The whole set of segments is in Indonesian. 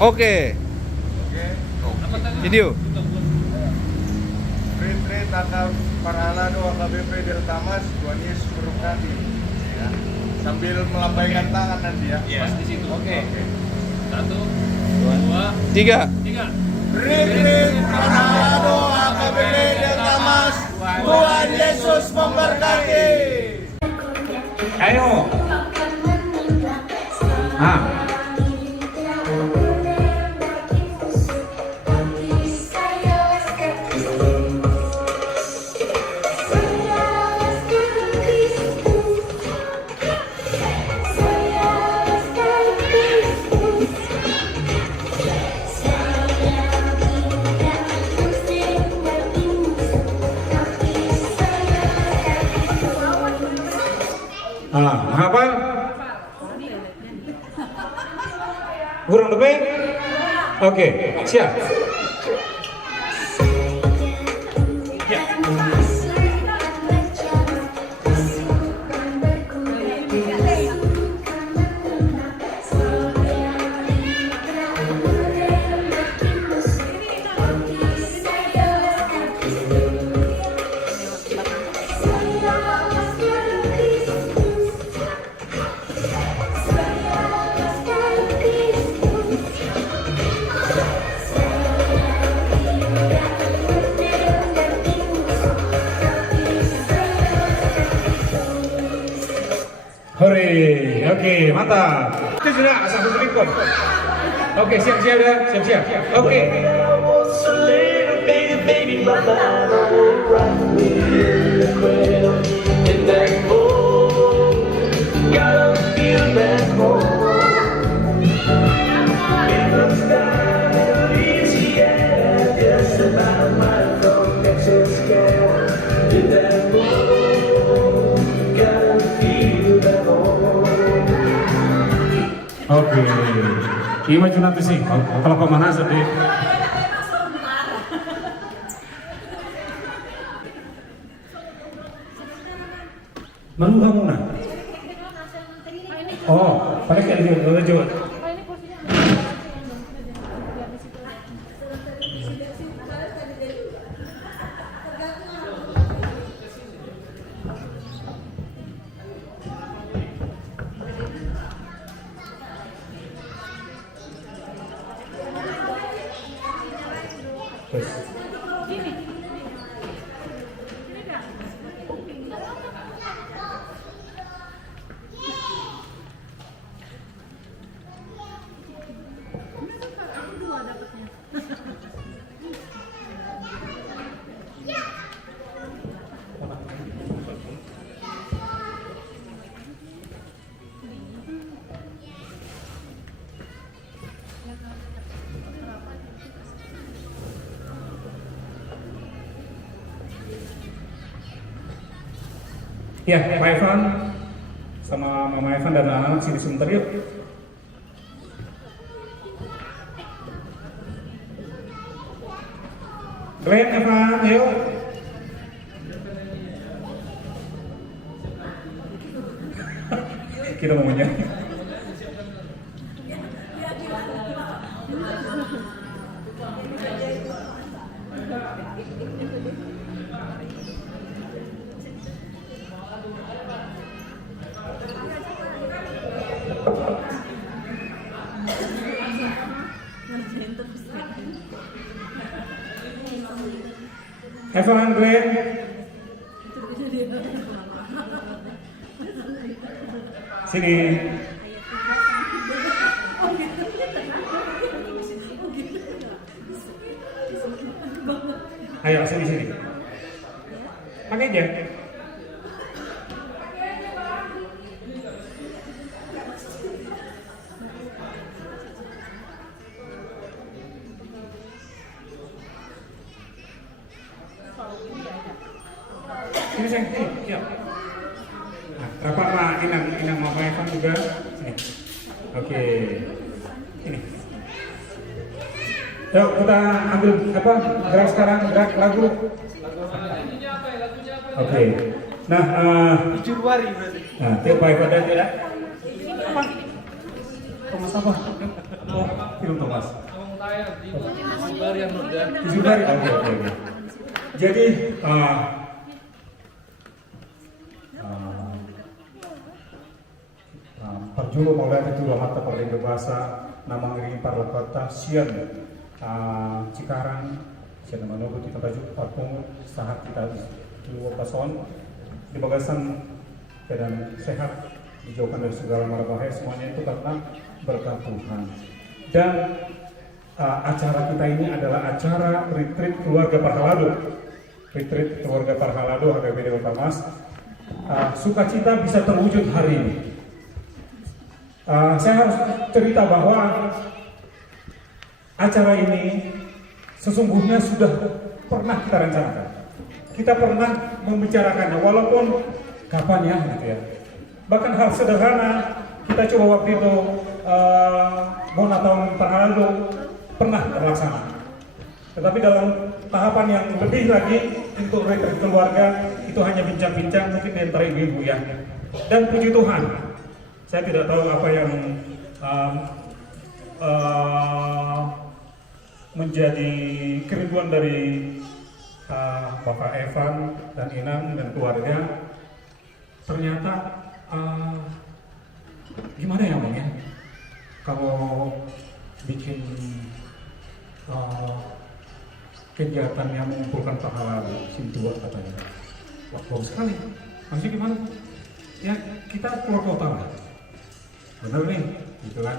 Oke. Video. Retreat akan Paralado AKBP Delta Mas, Tuhan Yesus memberkati. Ya. Sambil melambaikan tangan nanti ya. Pas di situ. Oke. 1, 2, 3. 3. Retreat Paralado AKBP Delta Mas, Tuhan Yesus memberkati. Ayo. Hafal? Kurang lebih? Oke, siap. Ya. Hore, oke, mantap. Itu sudah asal berikut. Oke, siap-siap dah, siap-siap. Oke. Oke, ini maju nanti sih. Kalau pemanasan deh. Mana kamu nak? Oh, pakai kayak gitu, lucu. Ya, Pak Evan sama Mama Evan dan anak-anak sini sebentar yuk. Glenn, Evan, ayo. Kita mau nyanyi. Evan, Glenn. Sini. Ayo sini. Pakai aja. Sini sayang, siap. Rapat Pak, Inang mau Evan juga. Sini. Oke. Ini. Yuk kita ambil gerak sekarang, gerak lagu. Oke. Nah, Januari berarti. Nah, tiap baik pada tidak. Apa? Mas apa? film Thomas? Abang tayang di Bulgarian udah. Di Bulgaria. Oke. Jadi Parjulo mulai itu mata perlengga bahasa nama ngering parlokota sian Cikarang sian manogo kita baju parpung sahat kita dua pason di bagasan dan sehat dijauhkan dari segala mara bahaya semuanya itu karena berkat Tuhan. Dan acara kita ini adalah acara retreat keluarga Parhalado. Retreat keluarga Parhalado HPBD Kota Mas. Sukacita bisa terwujud hari ini. Saya harus cerita bahwa acara ini sesungguhnya sudah pernah kita rencanakan. Kita pernah membicarakannya, walaupun kapan ya, gitu ya. Bahkan hal sederhana, kita coba waktu itu Bona tahun Parhalado pernah terlaksana. Tetapi dalam tahapan yang lebih lagi untuk retreat keluarga itu hanya bincang-bincang mungkin di antara ibu-ibu ya. Dan puji Tuhan, saya tidak tahu apa yang menjadi kerinduan dari Bapak Evan dan Inang dan keluarga. Ternyata gimana ya Bang ya, kalau bikin kegiatan yang mengumpulkan pahala Sintua katanya, wah bagus sekali. Maksudnya gimana? Ya kita keluar kota lah, bener nih, gitu kan.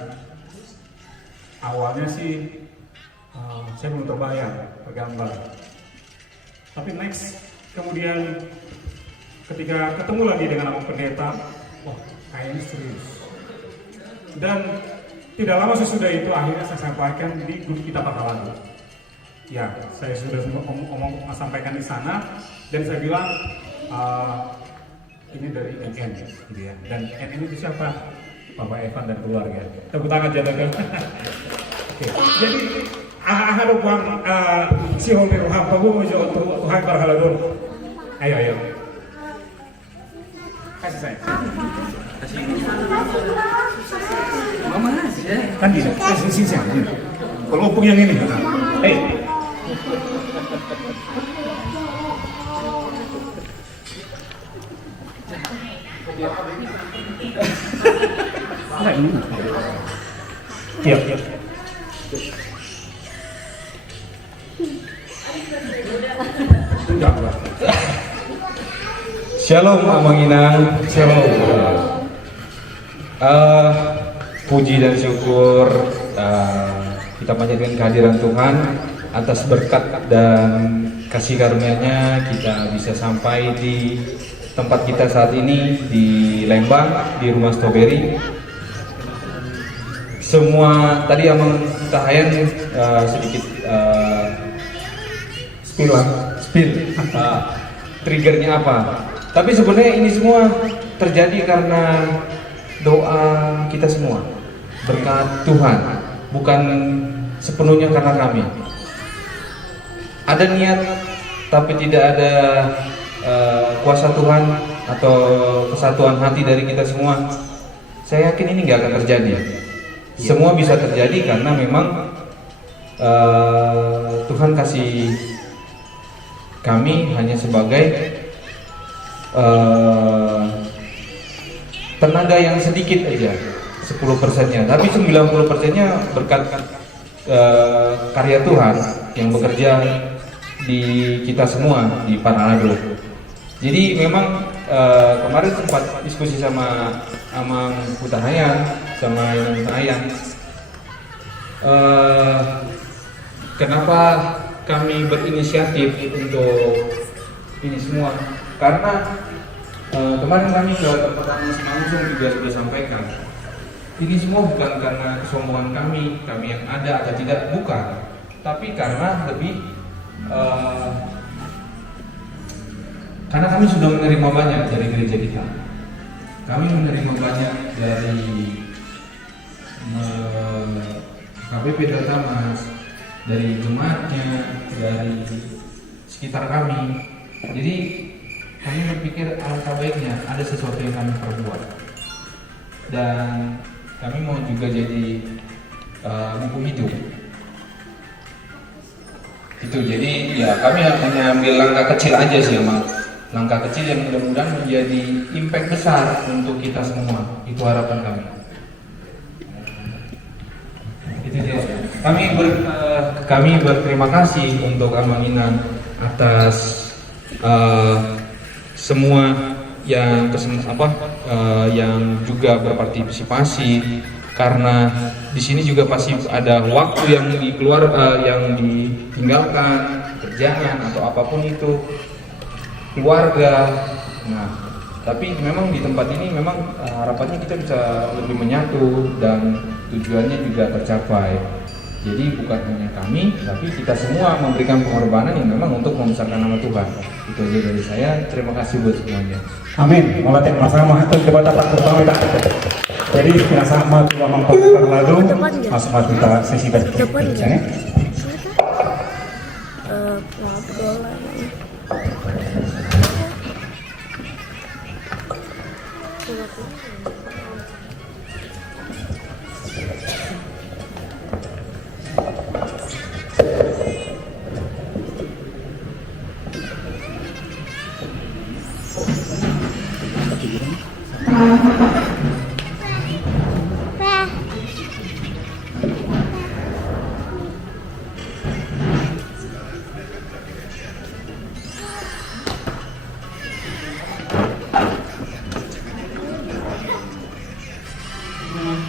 Awalnya sih saya belum tergambar, tapi next kemudian ketika ketemu lagi dengan Abang Pendeta, wah kayaknya serius. Dan tidak lama sesudah itu akhirnya saya sampaikan di grup kita Parhalado. Ya, saya sudah sampaikan di sana dan saya bilang ini dari NN, gitu ya. Dan NN itu siapa? Bapak Evan dan keluarga. Tepuk tangan aja dong. Oke. Jadi harus buang si Homi Roham Pabu Tuhan Parhalado. Ayo. Kasih saya. Kasih. Mama aja. Kan gini, sini saya. Kalau opung yang ini. Iya. Shalom Abang Inang, shalom. Puji dan syukur kita panjatkan kehadiran Tuhan atas berkat dan kasih karunia-Nya kita bisa sampai di tempat kita saat ini di Lembang, di Rumah Strawberry. Semua tadi Abang Tahayan sedikit spill triggernya apa. Tapi sebenarnya ini semua terjadi karena doa kita semua, berkat Tuhan, bukan sepenuhnya karena kami. Ada niat, tapi tidak ada kuasa Tuhan atau kesatuan hati dari kita semua. Saya yakin ini nggak akan terjadi. Semua bisa terjadi karena memang Tuhan kasih kami hanya sebagai tenaga yang sedikit aja, 10%-nya, tapi 90%-nya berkat karya Tuhan yang bekerja di kita semua di Parhalado. Jadi memang kemarin sempat diskusi sama Amang Putahayan sama Inang Putahayan, kenapa kami berinisiatif untuk ini semua. Karena kemarin kami ke tempat langsung juga sudah sampaikan, ini semua bukan karena kesombongan kami yang ada atau tidak, bukan, tapi karena lebih karena kami sudah menerima banyak dari gereja kita. Kami menerima banyak dari KBP Delta Mas, dari jemaatnya, dari sekitar kami. Jadi kami berpikir alangkah baiknya ada sesuatu yang kami perbuat, dan kami mau juga jadi lampu hidup. Itu jadi ya kami hanya ambil langkah kecil aja sih, Mas. Langkah kecil yang mudah-mudahan menjadi impact besar untuk kita semua. Itu harapan kami. Itu dia. Kami berterima kasih untuk Amaminan atas semua yang yang juga berpartisipasi, karena di sini juga pasti ada waktu yang yang ditinggalkan, kerjaan atau apapun itu, keluarga. Nah, tapi memang di tempat ini memang harapannya kita bisa lebih menyatu dan tujuannya juga tercapai. Jadi bukan hanya kami, tapi kita semua memberikan pengorbanan yang memang untuk membesarkan nama Tuhan. Itu aja dari saya. Terima kasih buat semuanya. Amin. Malateng masama itu coba dapat pertama kita. Jadi kita sama cuma memperlukan lalu masuk kita sesi berikutnya.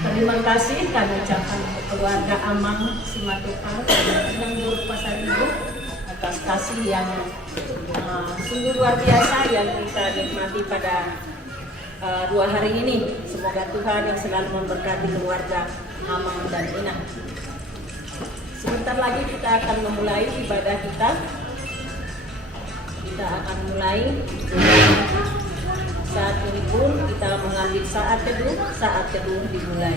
Terima kasih kami ucapkan untuk keluarga Amang Simatupang dan Guru Pasar Ibu atas kasih yang sungguh luar biasa yang kita nikmati pada 2 hari ini. Semoga Tuhan yang selalu memberkati keluarga Amang dan Ina. Sebentar lagi kita akan memulai ibadah kita. Kita akan mulai. Saat ini pun kita mengambil saat teduh dimulai.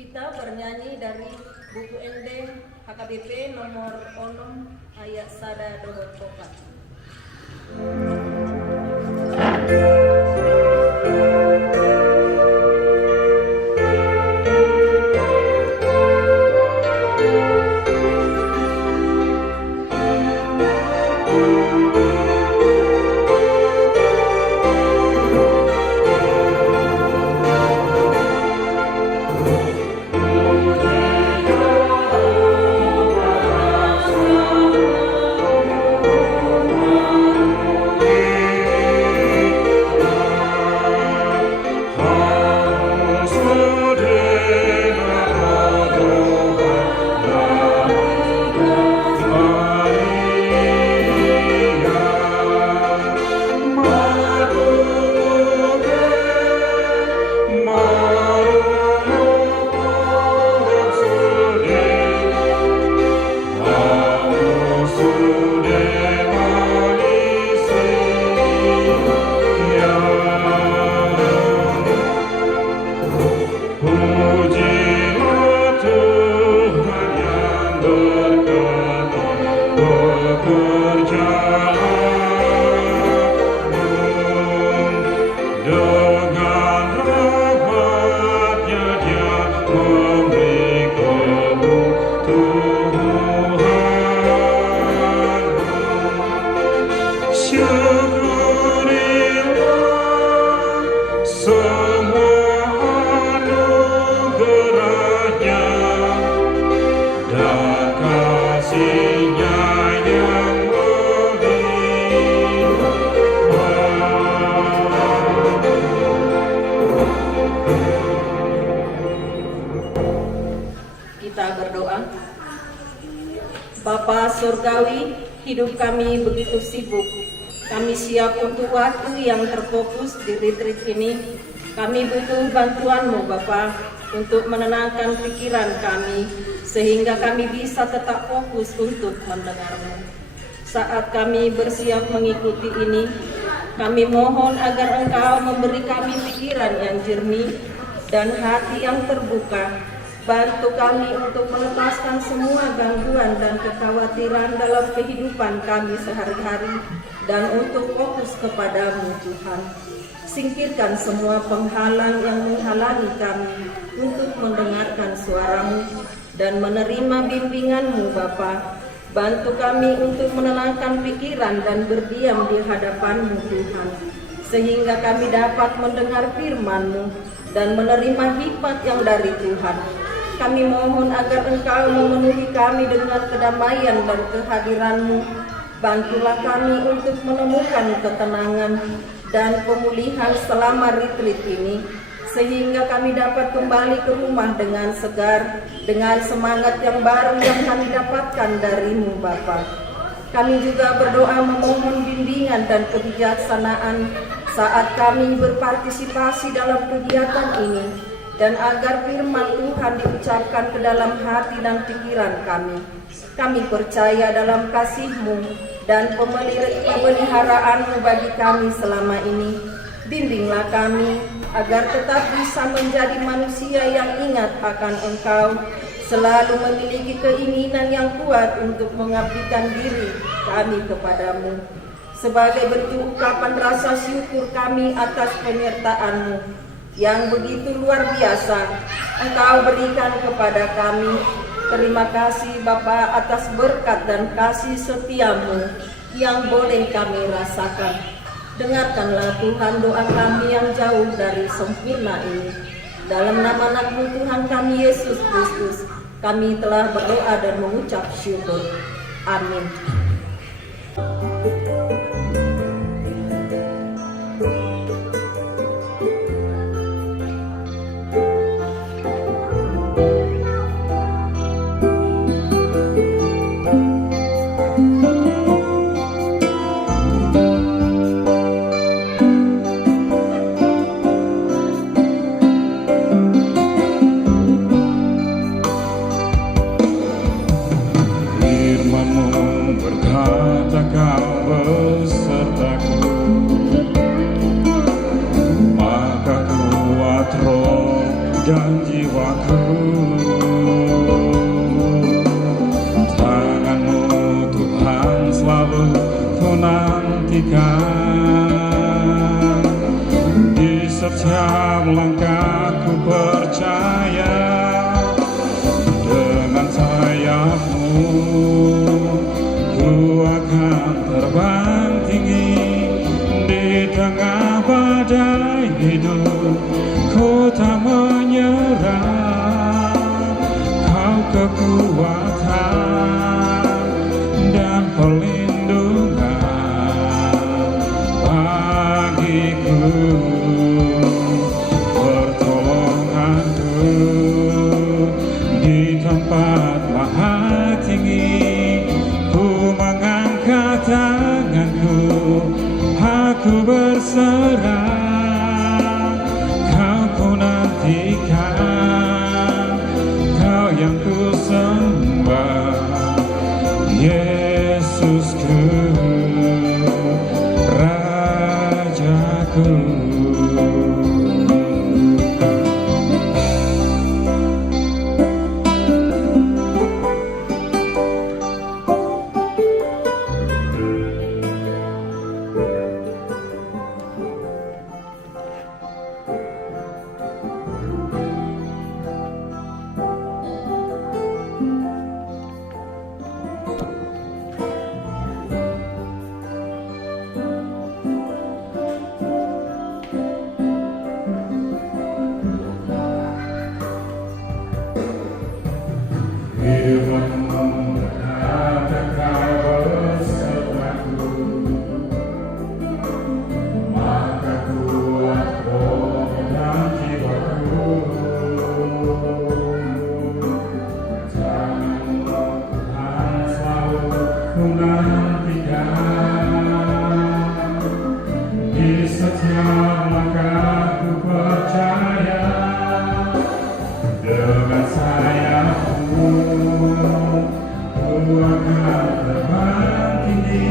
Kita bernyanyi dari buku ND HKBP nomor 6 ayat sada dohot pokat. Bapa Surgawi, hidup kami begitu sibuk. Kami siap untuk waktu yang terfokus di retreat ini. Kami butuh bantuan-Mu Bapa untuk menenangkan pikiran kami, sehingga kami bisa tetap fokus untuk mendengar-Mu. Saat kami bersiap mengikuti ini, kami mohon agar Engkau memberi kami pikiran yang jernih dan hati yang terbuka. Bantu kami untuk melepaskan semua gangguan dan kekhawatiran dalam kehidupan kami sehari-hari dan untuk fokus kepada-Mu Tuhan. Singkirkan semua penghalang yang menghalangi kami untuk mendengarkan suara-Mu dan menerima bimbingan-Mu Bapa. Bantu kami untuk menenangkan pikiran dan berdiam di hadapan-Mu Tuhan, sehingga kami dapat mendengar firman-Mu dan menerima hikmat yang dari Tuhan. Kami mohon agar Engkau memenuhi kami dengan kedamaian dan kehadiran-Mu. Bantulah kami untuk menemukan ketenangan dan pemulihan selama retreat ini, sehingga kami dapat kembali ke rumah dengan segar, dengan semangat yang baru yang kami dapatkan dari-Mu Bapa. Kami juga berdoa memohon bimbingan dan kebijaksanaan saat kami berpartisipasi dalam kegiatan ini, dan agar firman Tuhan diucapkan ke dalam hati dan pikiran kami. Kami percaya dalam kasih-Mu dan pemeliharaan-Mu bagi kami selama ini. Bimbinglah kami agar tetap bisa menjadi manusia yang ingat akan Engkau, selalu memiliki keinginan yang kuat untuk mengabdikan diri kami kepada-Mu. Sebagai bentuk ungkapan rasa syukur kami atas penyertaan-Mu yang begitu luar biasa Engkau berikan kepada kami. Terima kasih Bapa atas berkat dan kasih setia-Mu yang boleh kami rasakan. Dengarkanlah Tuhan doa kami yang jauh dari sempurna ini. Dalam nama anak-Mu Tuhan kami Yesus Kristus, kami telah berdoa dan mengucap syukur. Amin. Dan jiwaku, tangan-Mu Tuhan selalu ku nantikan. Di setiap langkahku percaya, dengan sayap-Mu ku akan terbang tinggi di tengah badai hidup. Ku tak menyerah, Kau kekuatan dan perlindungan bagiku, pertolonganku di tempat maha tinggi. Ku mengangkat tanganku, aku berserah. Kau yang ku sembah. maka ku percaya dengan sayapmu ku akan terbang tinggi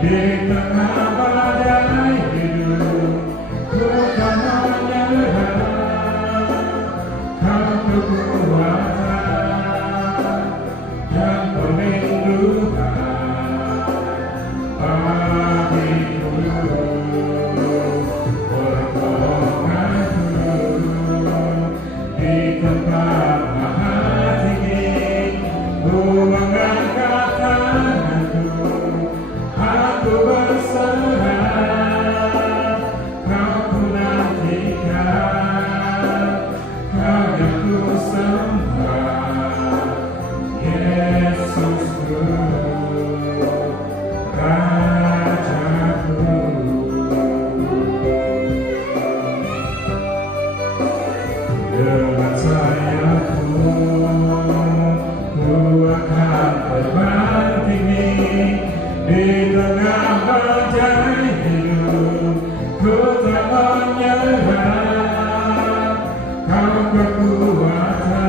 di tengah badai hidup. Ku kan menyerah kau kekuatan dan perlindungan bagiku, pertolonganku di tempat maha tinggi. Ku mengangkat tanganku, aku berserah, kau ku nantikan, kau yang ku sembah, Yesusku, Rajaku. Dengan sayapmu ku akan terbang tinggi di tengah badai hidup. Ku tak menyerah, kau kekuatan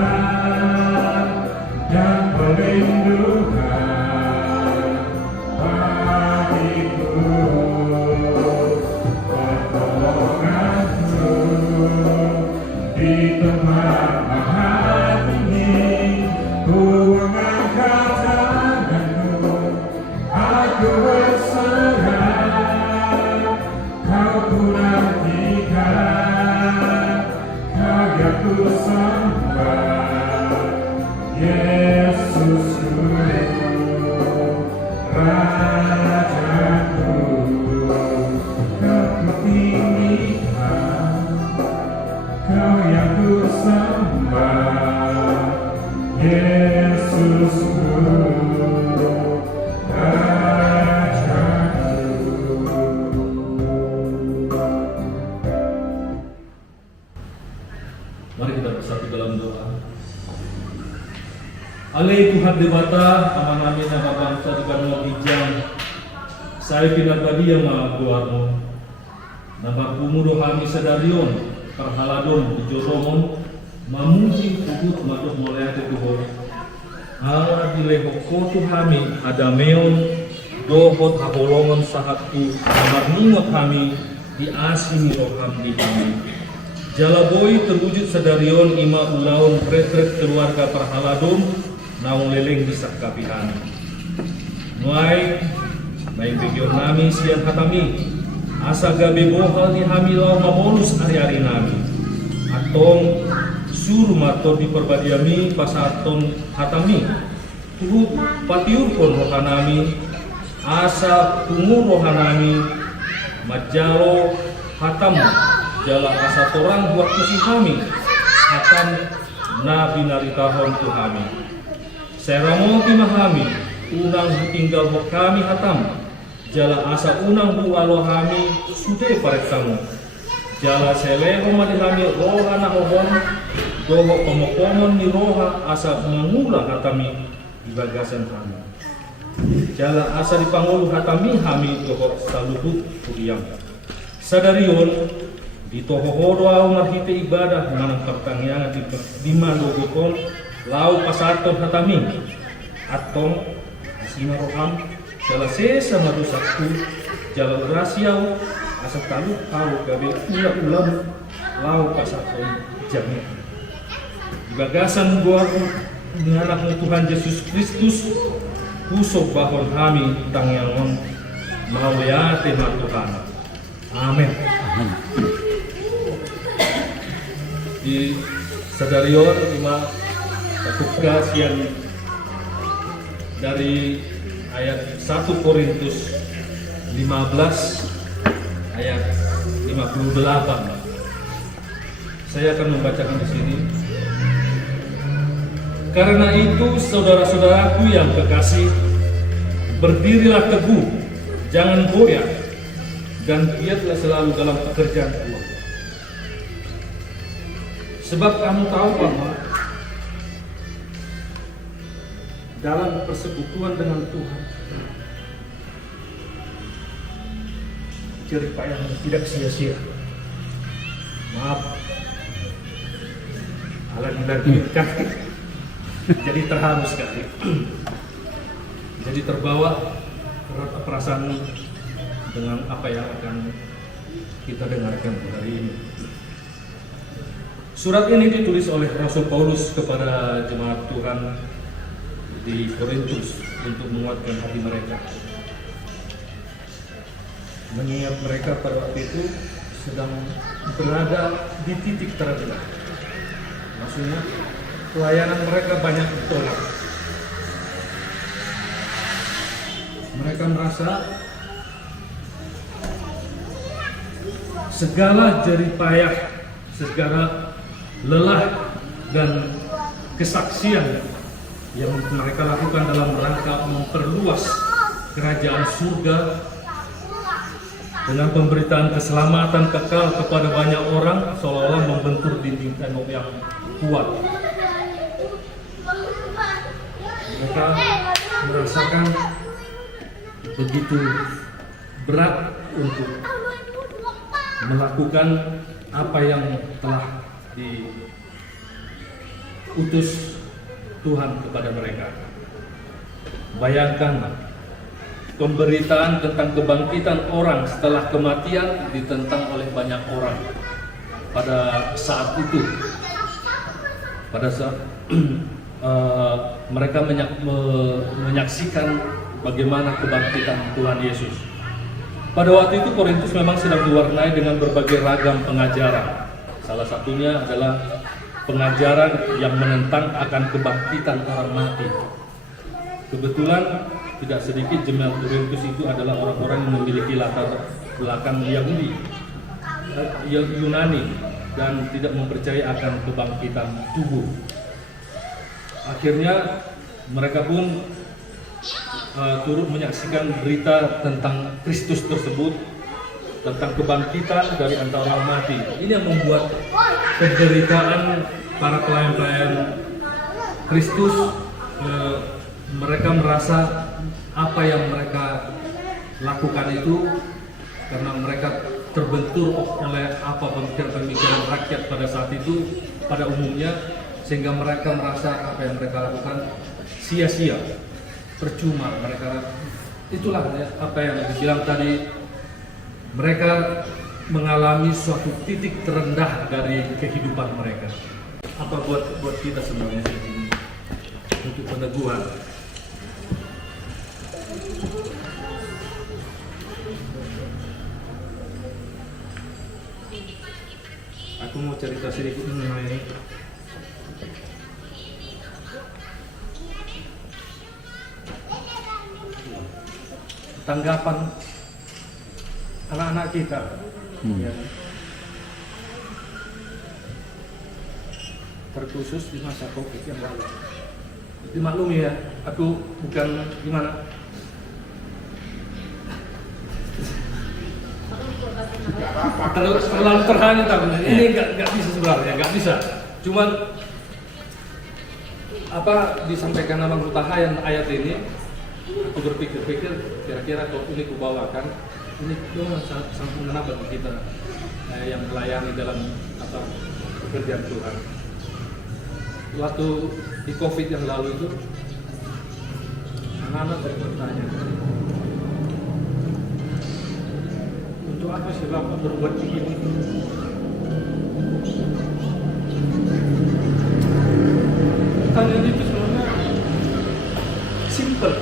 dan perlindungan bagiku, pertolonganku di tempat maha tinggi. Ku mengangkat tanganku, aku berserah, kau ku nantikan, kau yang ku sembah, Yesusku, Rajaku. Kau ku tinggikan, kau yang ku sembah, Yesusku, Rajaku. Mari kita bersatu dalam doa. Alai Tuhan Dewata, aman amin nama bangsa di Banua Hijau. Saya pindah tadi yang maha keluarmu. Nama kumudo kami sedarion, perhaladon di joromon, mamuji kubut maduh moleate Tuhan. Allah dilehok kotu kami ada meon, dohot habolongan sahatku, amar ningot kami di asing roham di kami. Jalaboi terwujud sedarion ima ulaun retret keluarga perhaladon, naung leleng bisa kapihan. Nuai, main begion nami sian hatami, asa gabe bohal di hamilau mamonus ari-ari nami. Atong suruh mator di perbadiami pasaton hatami. Tuhut patiur pun rohanami, asa tungu rohanami, majalo hatamu, jala asa torang buat kusi kami, hatam nabi naritahon tu kami. Seramo timahami, unang tinggal hok kami hatam, jala asa unang bualo kami sude pareksamu. Jala seleho madihami roha na hohon, doho komokomon ni roha asa mengula hatami di bagasan kami. Jala asa dipangulu hatami kami doho salubut kuriang. Sadarion di toho hodo au marhite ibadah manang pertangyangan di mandogokon lau pasaton hatami. Atong asina roham jala sesa marusakku jala rasiau asa talu kau gabe ulam lau pasaton jami. Di bagasan gua anak Tuhan Yesus Kristus kusok bahon kami tangyangon mawayate na Tuhan. Amin. Di sadarion lima satuka sian dari ayat 1 Korintus 15 ayat 58. Saya akan membacakan di sini. Karena itu saudara-saudaraku yang kekasih, berdirilah teguh, jangan goyah, dan giatlah selalu dalam pekerjaan Tuhan. Sebab kamu tahu bahwa dalam persekutuan dengan Tuhan, jerih payah tidak sia-sia. Maaf, Alhamdulillah kan jadi terharu sekali, jadi terbawa perasaan dengan apa yang akan kita dengarkan hari ini. Surat ini ditulis oleh Rasul Paulus kepada jemaat Tuhan di Korintus untuk menguatkan hati mereka. Mengingat mereka pada waktu itu sedang berada di titik terendah. Maksudnya pelayanan mereka banyak ditolak. Mereka merasa segala jerih payah, segala lelah dan kesaksian yang mereka lakukan dalam rangka memperluas kerajaan surga dengan pemberitaan keselamatan kekal kepada banyak orang seolah-olah membentur dinding tembok yang kuat. Mereka merasakan begitu berat untuk melakukan apa yang telah diutus Tuhan kepada mereka. Bayangkan pemberitaan tentang kebangkitan orang setelah kematian ditentang oleh banyak orang pada saat itu. Pada saat mereka menyaksikan bagaimana kebangkitan Tuhan Yesus. Pada waktu itu Korintus memang sedang diwarnai dengan berbagai ragam pengajaran. Salah satunya adalah pengajaran yang menentang akan kebangkitan orang mati. Kebetulan tidak sedikit jemaat Korintus itu adalah orang-orang yang memiliki latar belakang Yahudi, Yunani, dan tidak mempercayai akan kebangkitan tubuh. Akhirnya mereka pun turut menyaksikan berita tentang Kristus tersebut, tentang kebangkitan dari antara orang mati. Ini yang membuat penderitaan para pelayan-pelayan Kristus, mereka merasa apa yang mereka lakukan itu karena mereka terbentur oleh apa pemikiran-pemikiran rakyat pada saat itu pada umumnya, sehingga mereka merasa apa yang mereka lakukan sia-sia, percuma. Mereka itulah apa yang dibilang tadi, mereka mengalami suatu titik terendah dari kehidupan mereka. Apa buat kita sebenarnya ini untuk peneguhan. Aku mau cerita sedikit mengenai ini. Tanggapan anak-anak kita, ya, terkhusus di masa COVID yang lalu. Dimaklumi ya, aku bukan gimana. Terlalu terhanyut, ini nggak bisa sebenarnya, nggak bisa. Cuman apa disampaikan Abang Rutahayan ayat ini, aku berpikir-pikir kira-kira kalau ini kubawakan, ini sangat mengena bagi kita yang melayani dalam apa pekerjaan Tuhan. Waktu di COVID yang lalu itu, anak-anak bertanya, untuk apa sih Bapak berbuat begini? Pertanyaan itu sebenarnya simple,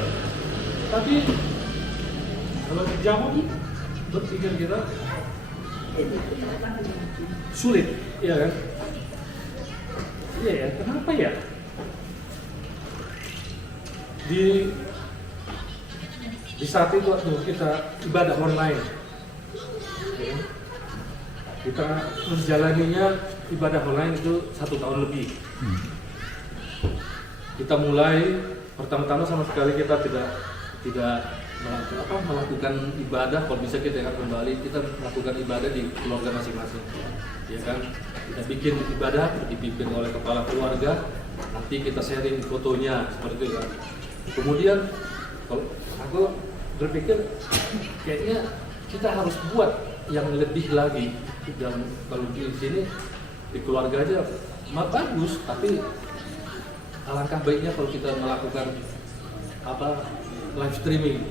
tapi kalau dijawab berpikir kita sulit, ya kan? Iya ya, kenapa ya? Di saat itu waktu kita ibadah online, ya, kita menjalaninya ibadah online itu 1 tahun lebih. Kita mulai pertama-tama sama sekali kita tidak melakukan ibadah. Kalau bisa kita ingat kembali, kita melakukan ibadah di keluarga masing-masing, ya kan? Kita bikin ibadah dipimpin oleh kepala keluarga, nanti kita sharing fotonya seperti itu kan. Kemudian kalau aku berpikir kayaknya kita harus buat yang lebih lagi, dan kalau di sini di keluarga aja bagus, tapi alangkah baiknya kalau kita melakukan live streaming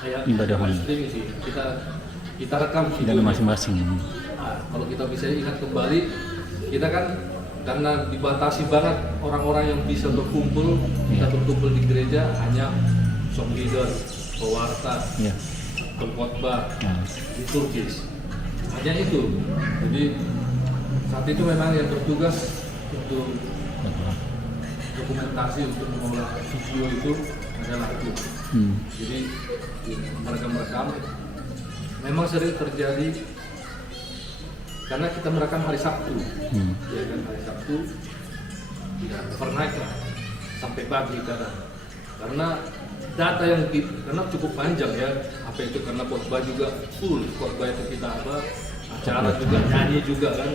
kayak Ibadah live online. streaming sih, kita rekam Dan videonya. masing-masing. Nah, kalau kita bisa ingat kembali, kita kan karena dibatasi banget orang-orang yang bisa berkumpul, kita berkumpul di gereja hanya song leader, pewarta, Ya. pengkhotbah, Nah, liturgis, hanya itu. Jadi saat itu memang yang bertugas untuk dokumentasi, untuk mengolah video itu adalah itu. Jadi merekam. Memang sering terjadi karena kita merekam hari Sabtu, ya kan, hari Sabtu tidak overnight lah, sampai pagi kadang. Karena data yang karena cukup panjang ya, apa itu karena khotbah juga full, khotbah itu kita acara juga nyanyi juga kan,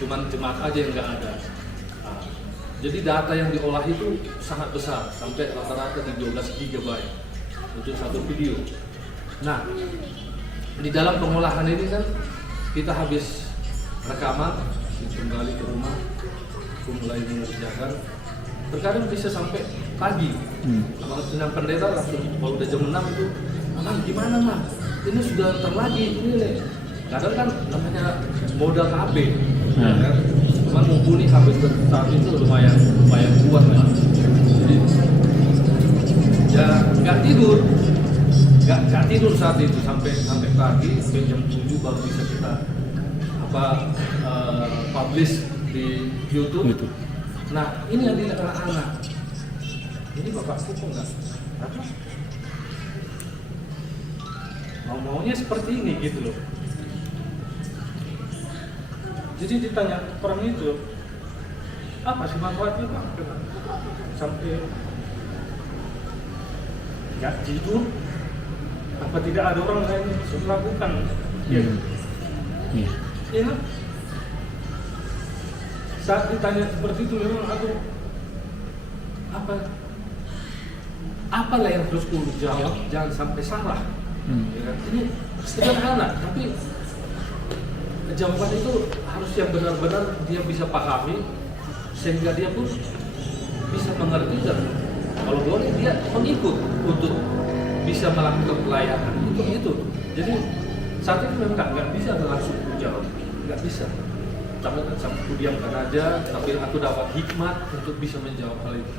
cuman jemaat aja yang nggak ada. Nah, jadi data yang diolah itu sangat besar, sampai rata-rata di 12 GB untuk satu video. Nah, di dalam pengolahan ini kan kita habis rekaman, kembali ke rumah, mulai mengerjakan. Terkadang bisa sampai pagi. Dengan pendeta langsung kalau udah jam 6 itu, "Aman, gimana Mam? Ini sudah terlagi ini nih." Kadang kan namanya modal HP, ya kan? Cuman mumpuni HP saat itu lumayan kuat lah. Jadi ya nggak tidur saat itu sampai pagi, sampai jam 7 baru bisa kita publish di YouTube. Nah, ini yang dilihat anak-anak. Ini bapakku kok nggak apa? Maunya seperti ini gitu loh. Jadi ditanya orang itu, apa sih manfaatnya Bang? Sampai nggak tidur? Apa tidak ada orang lain yang bisa melakukan? Ya. Ya. Saat ditanya seperti itu memang aku apalah yang harus aku jawab, jangan sampai salah. Ya kan? Ini sederhana, tapi jawaban itu harus yang benar-benar dia bisa pahami, sehingga dia pun bisa mengerti, dan kalau boleh dia mengikut untuk bisa melakukan pelayanan itu. Jadi saat itu memang nggak bisa langsung jawab, nggak bisa. Tapi aku diamkan aja, tapi aku dapat hikmat untuk bisa menjawab hal itu.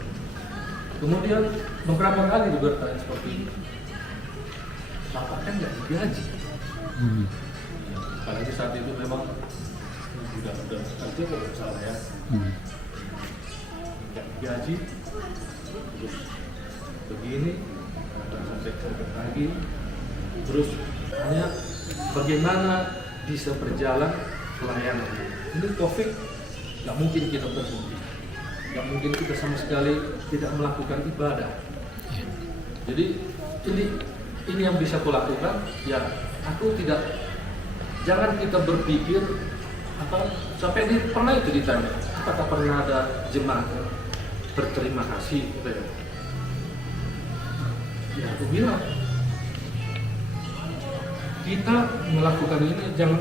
Kemudian beberapa kali juga bertanya seperti ini, Bapak kan nggak digaji. Apalagi saat itu memang udah kerja kalau salah ya, nggak digaji, terus begini sampai pagi, terus hanya bagaimana bisa berjalan pelayanan. Ini COVID, nggak mungkin kita berhenti, nggak mungkin kita sama sekali tidak melakukan ibadah. Jadi ini yang bisa aku lakukan. Ya, aku tidak. Jangan kita berpikir sampai pernah itu ditanya, apakah pernah ada jemaat berterima kasih? Ya, aku bilang kita melakukan ini jangan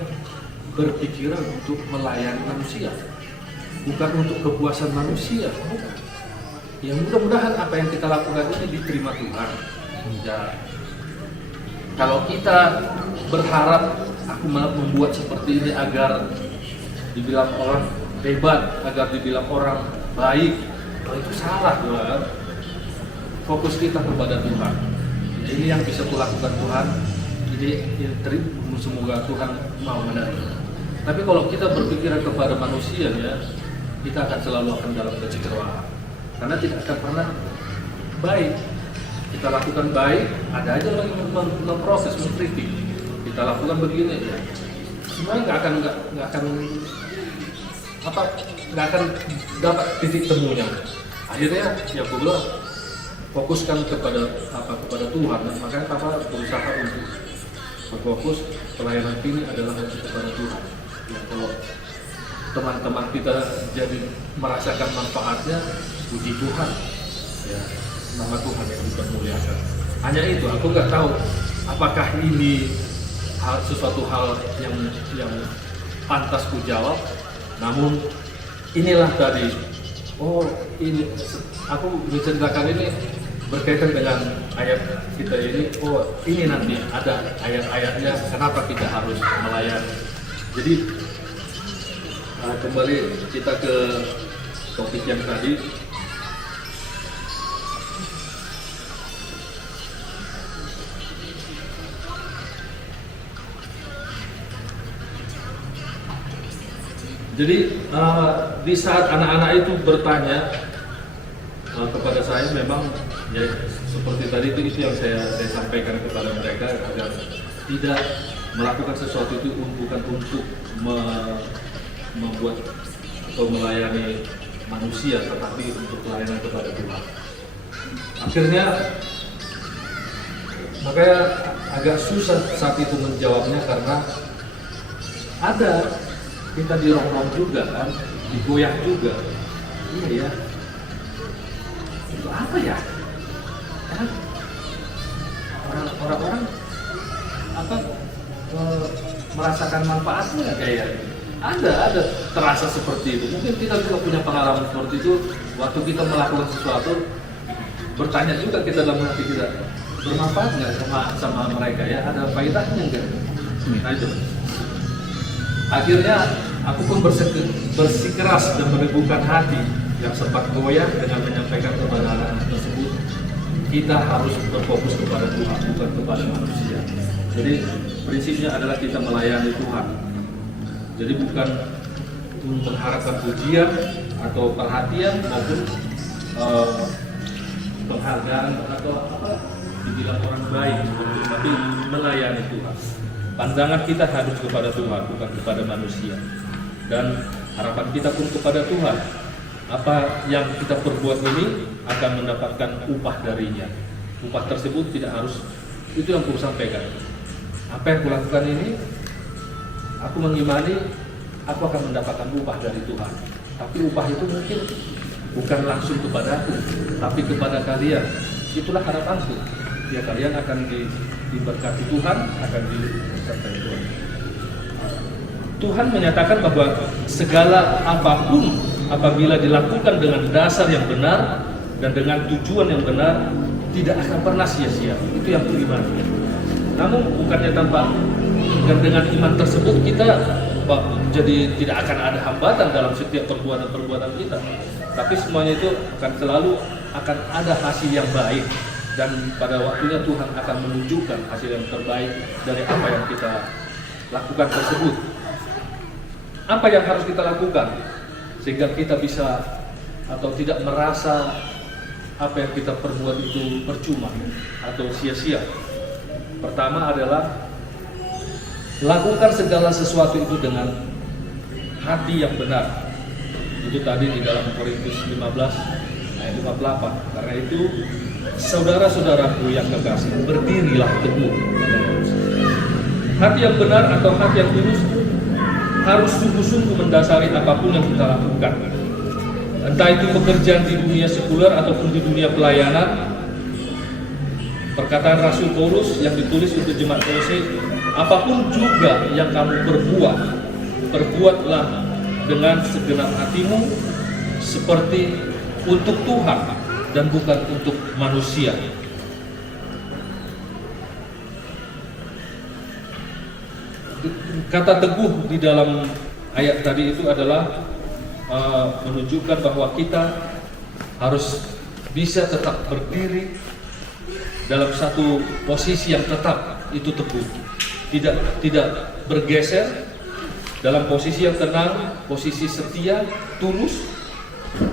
berpikiran untuk melayani manusia, bukan untuk kepuasan manusia, bukan. Ya, mudah-mudahan apa yang kita lakukan ini diterima Tuhan. Ya, kalau kita berharap aku membuat seperti ini agar dibilang orang hebat, agar dibilang orang baik, itu salah Tuhan. Fokus kita kepada Tuhan. Ya, ini yang bisa kulakukan Tuhan. Ini semoga Tuhan mau menerima. Tapi kalau kita berpikiran kepada manusia ya, kita akan selalu akan dalam kecewaan. Karena tidak akan pernah baik. Kita lakukan baik, ada aja orang yang memproses, mengkritik. Kita lakukan begini ya, semuanya nggak akan dapat titik temunya. Akhirnya ya pula fokuskan kepada Tuhan. Dan makanya Papa berusaha untuk berfokus pelayanan ini adalah kepada Tuhan. Ya, kalau teman-teman kita jadi merasakan manfaatnya, puji Tuhan. Ya, nama Tuhan yang dipermuliakan. Hanya itu, aku nggak tahu apakah ini sesuatu hal yang pantas ku jawab, namun inilah tadi, oh ini aku menceritakan ini berkaitan dengan ayat kita ini, oh ini nanti ada ayat-ayatnya kenapa kita harus melayani. Jadi kembali kita ke topik yang tadi. Jadi di saat anak-anak itu bertanya kepada saya, memang ya seperti tadi itu yang saya sampaikan kepada mereka, agar tidak melakukan sesuatu itu bukan untuk membuat atau melayani manusia, tetapi untuk pelayanan kepada Tuhan. Akhirnya makanya agak susah saat itu menjawabnya, karena ada kita dirongrong juga kan, digoyah juga. Iya ya, itu apa ya? Kan orang-orang apa merasakan manfaatnya kayak ada terasa seperti itu. Mungkin kita juga punya pengalaman seperti itu waktu kita melakukan sesuatu, bertanya juga kita dalam hati kita, bermanfaat nggak sama mereka ya, ada faedahnya nggak? Nah itu. Akhirnya aku pun bersikeras dan meneguhkan hati yang sempat goyah dengan menyampaikan kepada anak-anak tersebut, kita harus berfokus kepada Tuhan, bukan kepada manusia. Jadi prinsipnya adalah kita melayani Tuhan. Jadi bukan mengharapkan pujian atau perhatian maupun penghargaan atau apa dibilang orang baik, tapi melayani Tuhan. Pandangan kita harus kepada Tuhan, bukan kepada manusia. Dan harapan kita pun kepada Tuhan. Apa yang kita perbuat ini akan mendapatkan upah darinya. Upah tersebut tidak harus, itu yang aku sampaikan. Apa yang kulakukan ini, aku mengimani aku akan mendapatkan upah dari Tuhan. Tapi upah itu mungkin bukan langsung kepada aku, tapi kepada kalian. Itulah harapanku. Ya, kalian akan diberkati Tuhan, akan disertai Tuhan. Tuhan menyatakan bahwa segala apapun apabila dilakukan dengan dasar yang benar dan dengan tujuan yang benar, tidak akan pernah sia-sia. Itu yang beriman. Namun bukannya tanpa dan dengan iman tersebut kita jadi tidak akan ada hambatan dalam setiap perbuatan kita. Tapi semuanya itu akan selalu akan ada hasil yang baik. Dan pada waktunya Tuhan akan menunjukkan hasil yang terbaik dari apa yang kita lakukan tersebut. Apa yang harus kita lakukan sehingga kita bisa atau tidak merasa apa yang kita perbuat itu percuma atau sia-sia. Pertama adalah lakukan segala sesuatu itu dengan hati yang benar. Itu tadi di dalam Korintus 15 ayat 58. Karena itu saudara-saudaraku yang kekasih, berdirilah teguh. Hati yang benar atau hati yang tulus harus sungguh-sungguh mendasari apapun yang kita lakukan. Entah itu pekerjaan di dunia sekuler ataupun di dunia pelayanan. Perkataan Rasul Paulus yang ditulis untuk jemaat Kolose, apapun juga yang kamu perbuat, perbuatlah dengan segenap hatimu seperti untuk Tuhan dan bukan untuk manusia. Kata teguh di dalam ayat tadi itu adalah menunjukkan bahwa kita harus bisa tetap berdiri dalam satu posisi yang tetap, itu teguh. Tidak bergeser, dalam posisi yang tenang, posisi setia, tulus,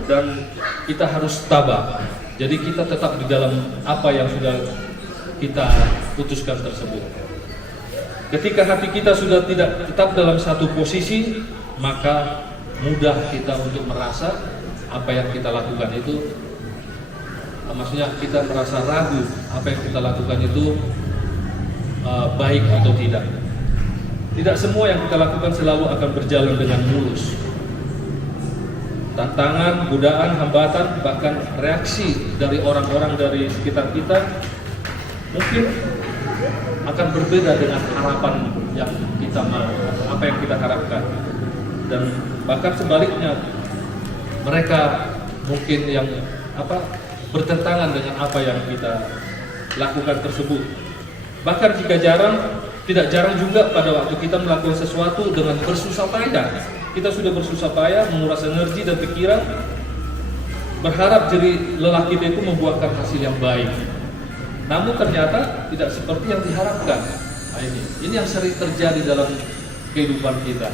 dan kita harus tabah. Jadi kita tetap di dalam apa yang sudah kita putuskan tersebut. Ketika hati kita sudah tidak tetap dalam satu posisi, maka mudah kita untuk merasa apa yang kita lakukan itu, maksudnya kita merasa ragu apa yang kita lakukan itu baik atau tidak. Tidak semua yang kita lakukan selalu akan berjalan dengan mulus. Tantangan, godaan, hambatan, bahkan reaksi dari orang-orang dari sekitar kita mungkin akan berbeda dengan harapan yang kita mau, apa yang kita harapkan. Dan bahkan sebaliknya, mereka mungkin yang bertentangan dengan apa yang kita lakukan tersebut. Bahkan jika tidak jarang juga pada waktu kita melakukan sesuatu dengan bersusah payah, kita sudah bersusah payah menguras energi dan pikiran, berharap jerih lelah kita itu membuahkan hasil yang baik. Namun ternyata tidak seperti yang diharapkan. Nah, ini yang sering terjadi dalam kehidupan kita.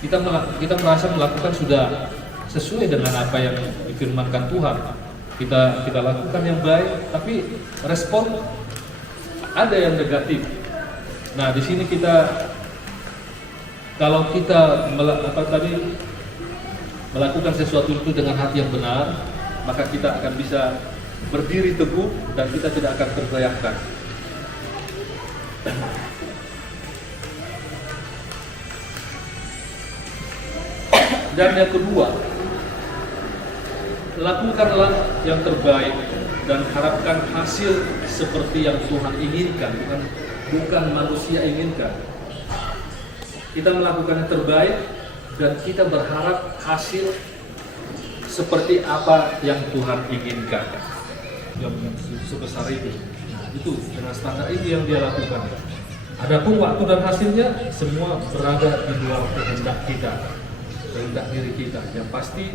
Kita merasa melakukan sudah sesuai dengan apa yang difirmankan Tuhan. Kita lakukan yang baik, tapi respon ada yang negatif. Nah, di sini kalau kita melakukan sesuatu itu dengan hati yang benar, maka kita akan bisa berdiri teguh dan kita tidak akan tergoyahkan. Dan yang kedua, lakukanlah yang terbaik dan harapkan hasil seperti yang Tuhan inginkan, bukan manusia inginkan. Kita melakukan yang terbaik dan kita berharap hasil seperti apa yang Tuhan inginkan, yang sebesar itu. Nah, itu dengan standar itu yang dia lakukan. Adapun waktu dan hasilnya semua berada di luar kehendak kita, kehendak diri kita. Yang pasti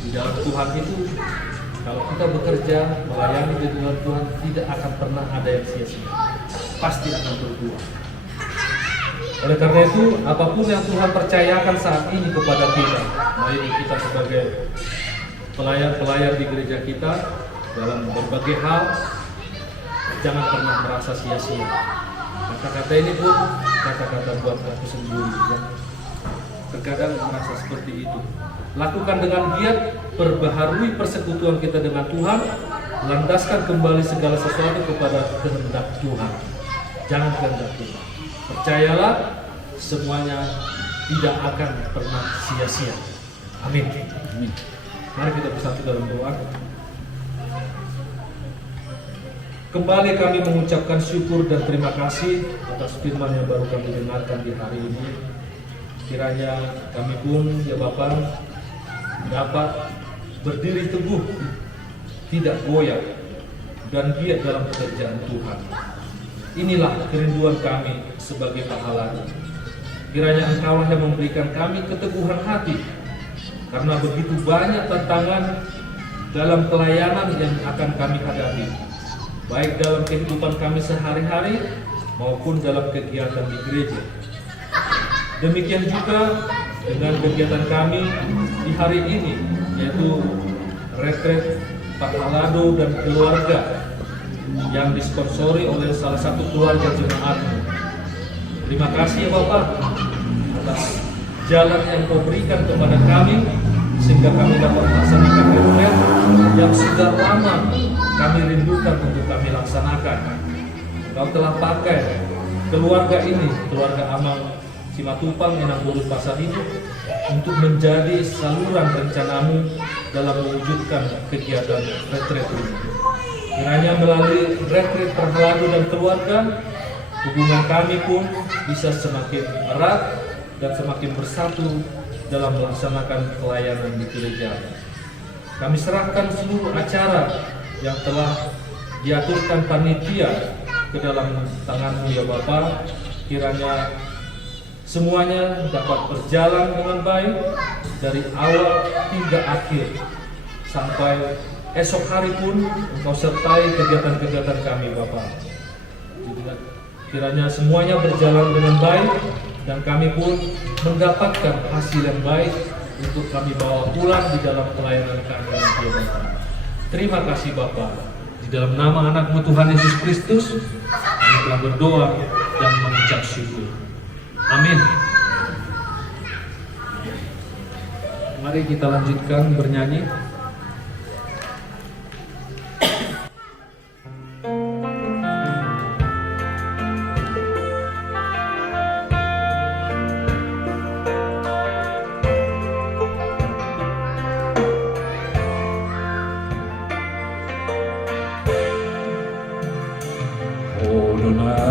di dalam Tuhan itu, kalau kita bekerja melayani di dalam Tuhan, tidak akan pernah ada yang sia-sia, pasti akan berbuah. Oleh karena itu, apapun yang Tuhan percayakan saat ini kepada kita, baik kita sebagai pelayan-pelayan di gereja kita dalam berbagai hal, jangan pernah merasa sia-sia. Kata-kata ini pun kata-kata buat aku sendiri, yang terkadang merasa seperti itu. Lakukan dengan giat, perbaharui persekutuan kita dengan Tuhan, landaskan kembali segala sesuatu kepada kehendak Tuhan, jangan kehendak kita. Percayalah, semuanya tidak akan pernah sia-sia. Amin. Amin. Mari kita bersatu dalam doa. Kembali kami mengucapkan syukur dan terima kasih atas firman yang baru kami dengarkan di hari ini. Kiranya kami pun, ya Bapa, dapat berdiri teguh, tidak goyah, dan giat dalam pekerjaan Tuhan. Inilah kerinduan kami sebagai pahala. Kiranya Engkaulah yang memberikan kami keteguhan hati, karena begitu banyak tantangan dalam pelayanan yang akan kami hadapi, baik dalam kehidupan kami sehari-hari maupun dalam kegiatan di gereja. Demikian juga dengan kegiatan kami di hari ini, yaitu retret Pahalado dan keluarga yang disponsori oleh salah satu keluarga jemaatmu. Terima kasih Bapak atas jalan yang Kau berikan kepada kami, sehingga kami dapat melaksanakan retret yang sudah lama kami rindukan untuk kami laksanakan. Kau telah pakai keluarga ini, keluarga Amang Simatupang Minangkabau Pasar Hidup, untuk menjadi saluran rencanamu dalam mewujudkan kegiatan retret ini. Kiranya melalui retret Pahalado dan keluarga, hubungan kami pun bisa semakin erat dan semakin bersatu dalam melaksanakan pelayanan di gereja. Kami serahkan seluruh acara yang telah diaturkan panitia ke dalam tangan-Mu ya Bapa. Kiranya semuanya dapat berjalan dengan baik dari awal hingga akhir, sampai esok hari pun Engkau sertai kegiatan-kegiatan kami Bapa. Kiranya semuanya berjalan dengan baik dan kami pun mendapatkan hasil yang baik untuk kami bawa pulang di dalam pelayanan kami nanti ya Bapa. Terima kasih Bapa. Di dalam nama anak-Mu Tuhan Yesus Kristus, kami telah berdoa dan mengucap syukur. Amin. Mari kita lanjutkan bernyanyi. Adonai,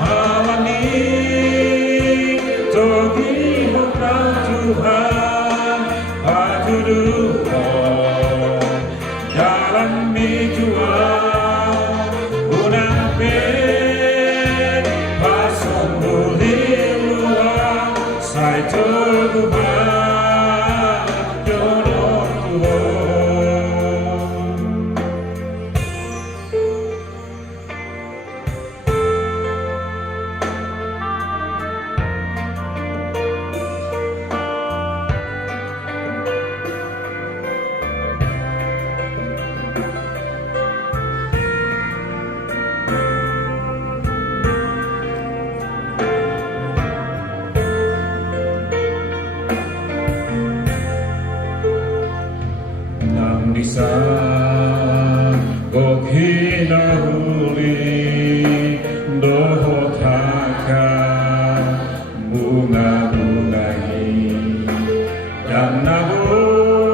Malam ini togi bukan Tuhan patuduh dalam dijual unapin pasong boleh luar saya tergubah jodoh Tuhan. Nang disa kok hinahuli doho taka bunga-bungai dan naboy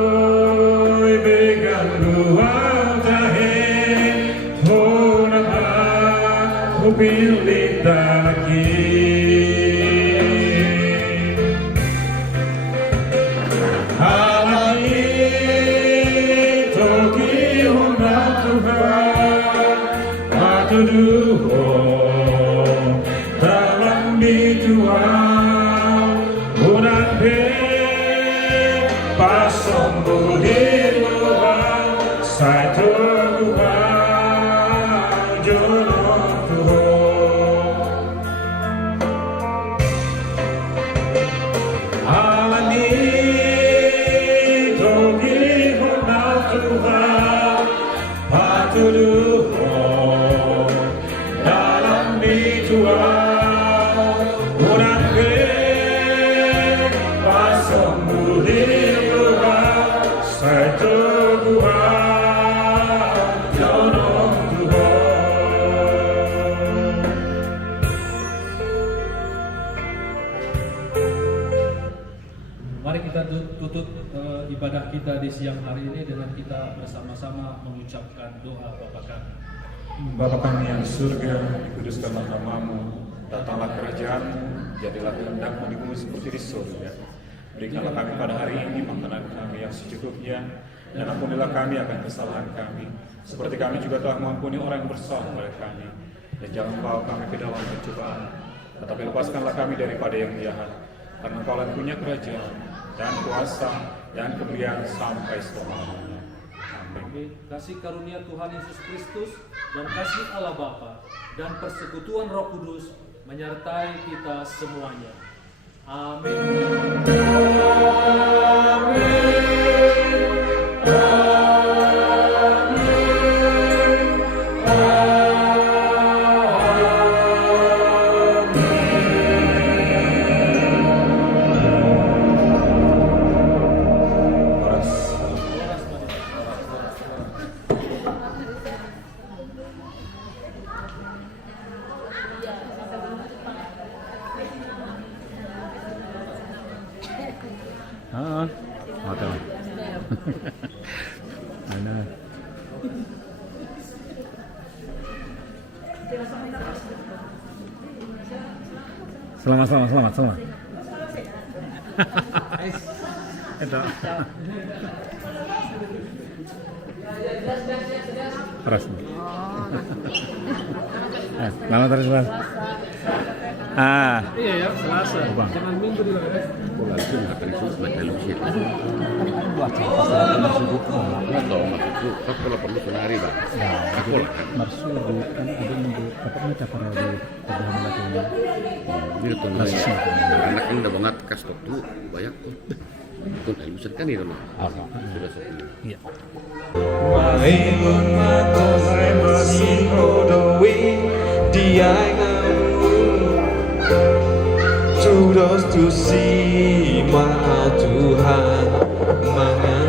began dua tahe honaba kupilih lagi. Dalam dijual bulan pasong budi luar saya tergubah jodoh Tuhan. Alani togi honal Tuhan patuduh dalam dijual unapin pasong budi luar saya tergubah jodoh Tuhan. Mari kita tutup ibadah kita di siang hari ini dengan kita bersama-sama mengucapkan doa Bapa kami. Bapa kami yang di surga, dikuduskanlah namamu, datanglah kerajaanmu, jadilah kehendakmu di bumi seperti di surga. Berikanlah kami pada hari ini makanan kami yang secukupnya, dan ampunilah kami akan kesalahan kami, seperti kami juga telah mengampuni orang yang bersalah kepada kami. Dan jangan bawa kami ke dalam pencobaan, tetapi lepaskanlah kami daripada yang jahat, karena Engkau yang punya kerajaan, dan kuasa, dan kemuliaan sampai selamanya. Amin. Kasih karunia Tuhan Yesus Kristus dan kasih Allah Bapa dan persekutuan Roh Kudus menyertai kita semuanya. Amin. Makan. Mana? Selamat. Itu. Terus. Selamat terus, Bang. Iya ya, Selasa. Jangan Minggu dulu ya. Bulan itu makan itu sebagai lusia. Buat pasal sibuk. Ya toh maksudku, kalau perlu penari Bang. Aku lah. Marsu kan ada minggu apa cara di perubahan lagi. Ini tuh anak yang udah banget kas waktu banyak tuh. Itu ilusi kan itu mah. Sudah sepuluh. Iya. Maimun matai masih hodoi diai ngamu Tudos tu si maha Tuhan mangan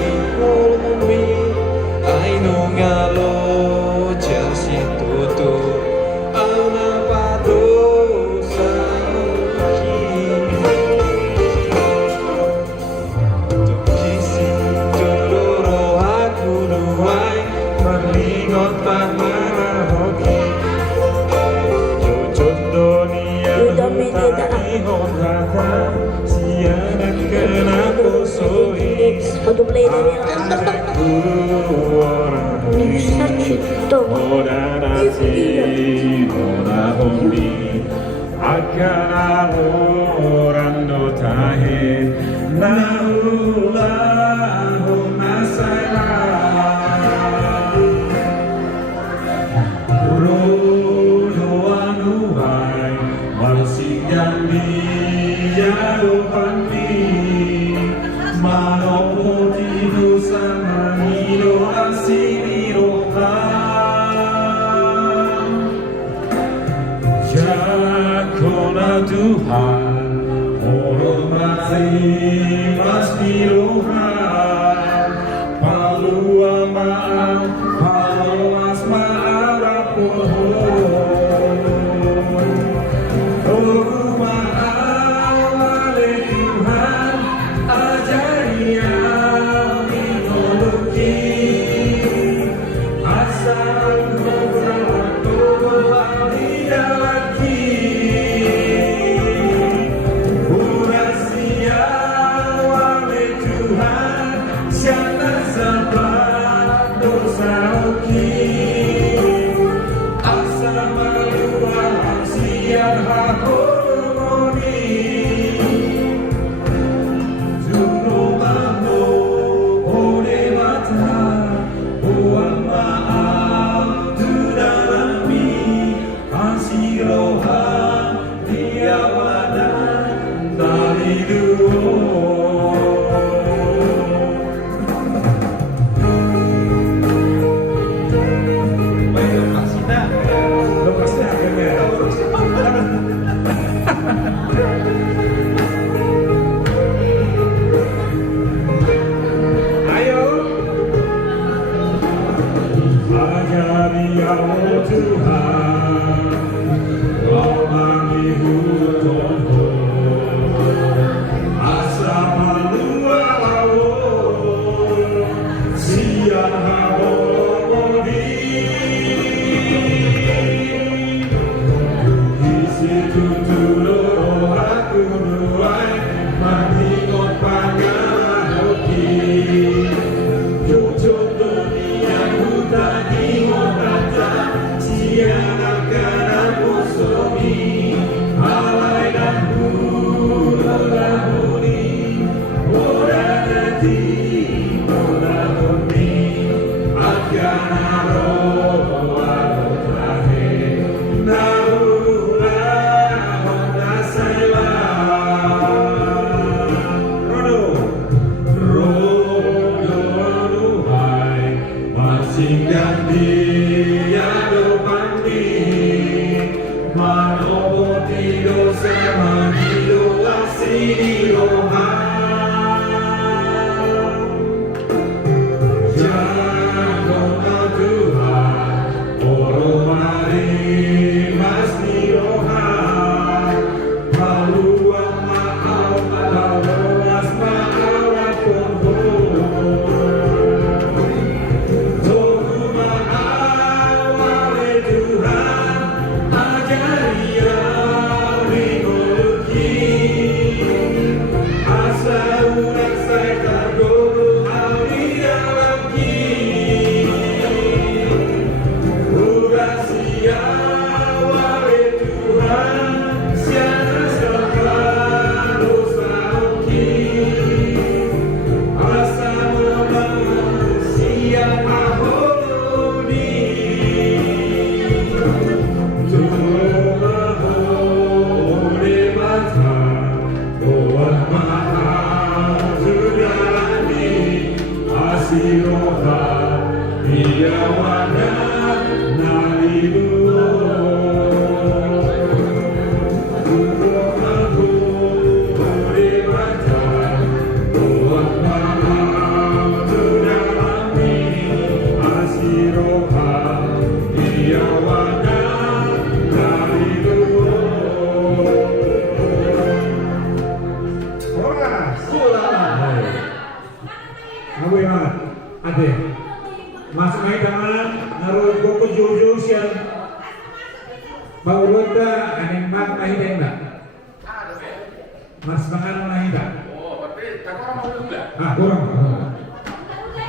Iholmi aino ngalo jasi tutu ana pado Kisi dororo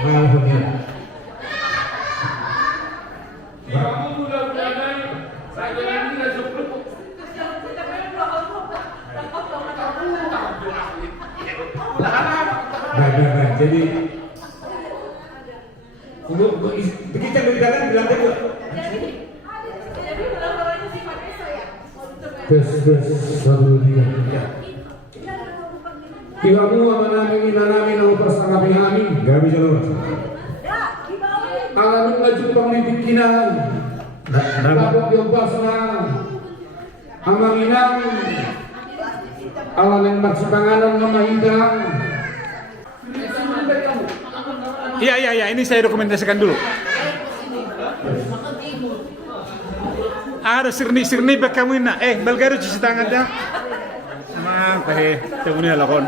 Alhamdulillah. Baik. Jadi untuk begitu berjalan di lantai 2. Kiwamu amanami nanami nama persangka amin. Gak bisa lepas. Alamin maju pemimpin kina. Lapok diopasna. Amanginang. Alamin marsipanganan nama hidang. Iya, ini saya dokumentasikan dulu. Ada sirni kamu ina. Belgaro cuci tangan dah. Emang temunya lakon.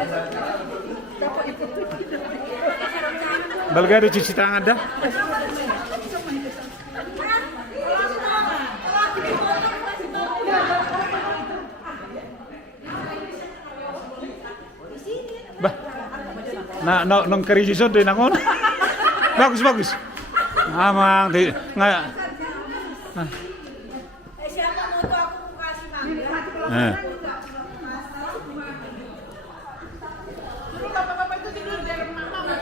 Belgaro cuci tangan dah. Bah. Nong kari jusot deh nangon. Bagus. Amang nggak. Siapa mau tuh aku kasih makan? Bapak-bapak itu tidur dari mama.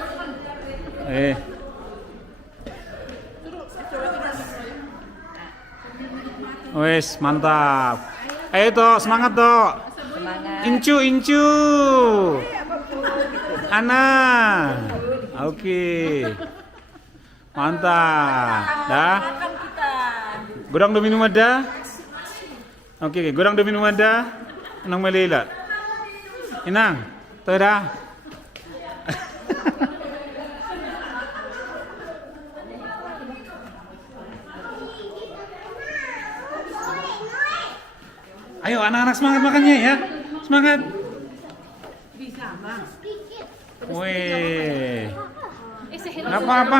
Wes mantap. Ayo toh semangat toh. Incu. Ana. Oke. Mantap. Dah. Gudang do minum ada? Oke, gudang do minum ada? Nang Malila. Inang, toh dah. Ayo anak-anak semangat makannya ya. Semangat. Bisa, Bang. Weh. Apa-apa.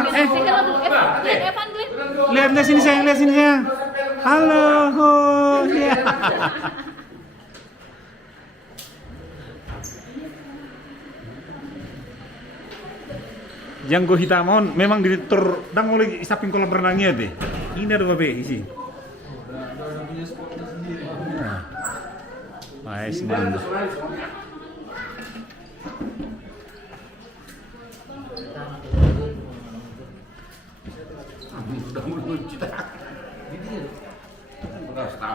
Lihat sini sayang. Halo. Ya. Yang go hitamon memang ditur dang mulai isapin kolam renangnya deh. Ini ada babe isi. Nice man.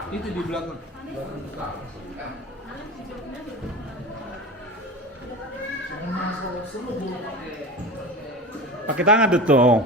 Itu di belakang. Pakai tangan tuh.